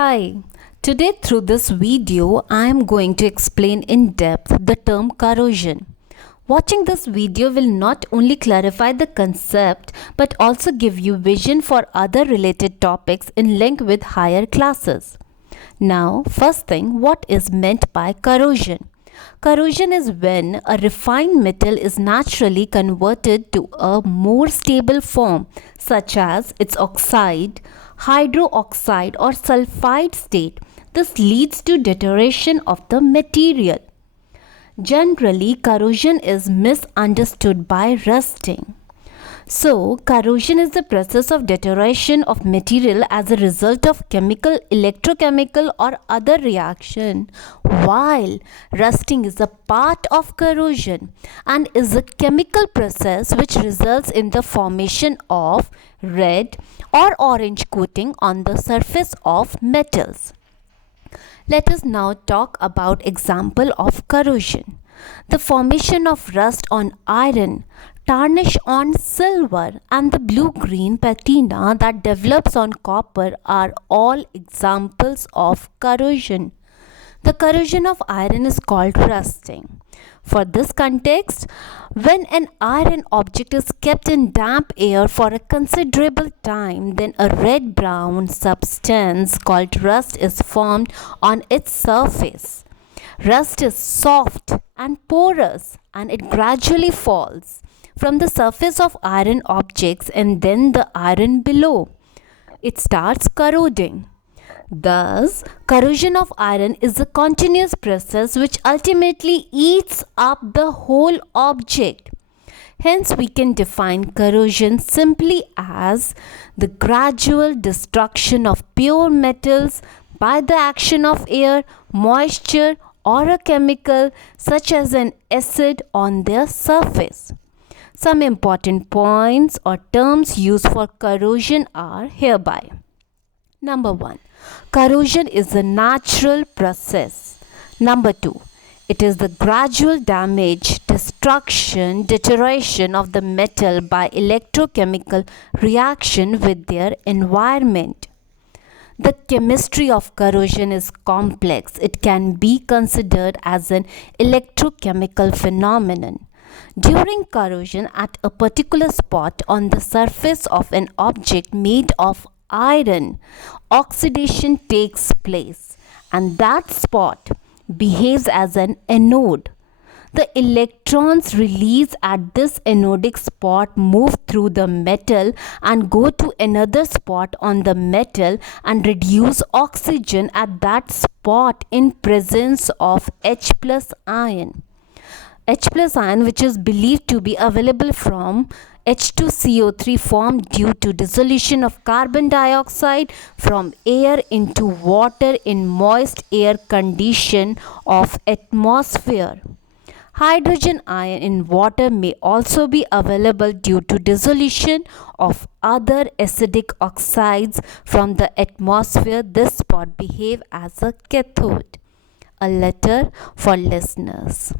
Hi, today through this video I am going to explain in depth the term corrosion. Watching this video will not only clarify the concept but also give you vision for other related topics in link with higher classes. Now, first thing, what is meant by corrosion? Corrosion is when a refined metal is naturally converted to a more stable form, such as its oxide, hydroxide or sulfide state. This leads to deterioration of the material. Generally, corrosion is misunderstood by rusting. So, corrosion is the process of deterioration of material as a result of chemical, electrochemical or other reaction, while rusting is a part of corrosion and is a chemical process which results in the formation of red or orange coating on the surface of metals. Let us now talk about example of corrosion. The formation of rust on iron, tarnish on silver and the blue-green patina that develops on copper are all examples of corrosion. The corrosion of iron is called rusting. For this context, when an iron object is kept in damp air for a considerable time, then a red-brown substance called rust is formed on its surface. Rust is soft and porous and it gradually falls from the surface of iron objects and then the iron below. It starts corroding. Thus, corrosion of iron is a continuous process which ultimately eats up the whole object. Hence, we can define corrosion simply as the gradual destruction of pure metals by the action of air, moisture, or a chemical such as an acid on their surface. Some important points or terms used for corrosion are hereby. Number 1. Corrosion is a natural process. Number 2. It is the gradual damage, destruction, deterioration of the metal by electrochemical reaction with their environment. The chemistry of corrosion is complex. It can be considered as an electrochemical phenomenon. During corrosion at a particular spot on the surface of an object made of iron, oxidation takes place and that spot behaves as an anode. The electrons released at this anodic spot move through the metal and go to another spot on the metal and reduce oxygen at that spot in presence of H plus ion. H plus ion, which is believed to be available from H2CO3 formed due to dissolution of carbon dioxide from air into water in moist air condition of atmosphere. Hydrogen ion in water may also be available due to dissolution of other acidic oxides from the atmosphere. This spot behave as a cathode. A letter for listeners.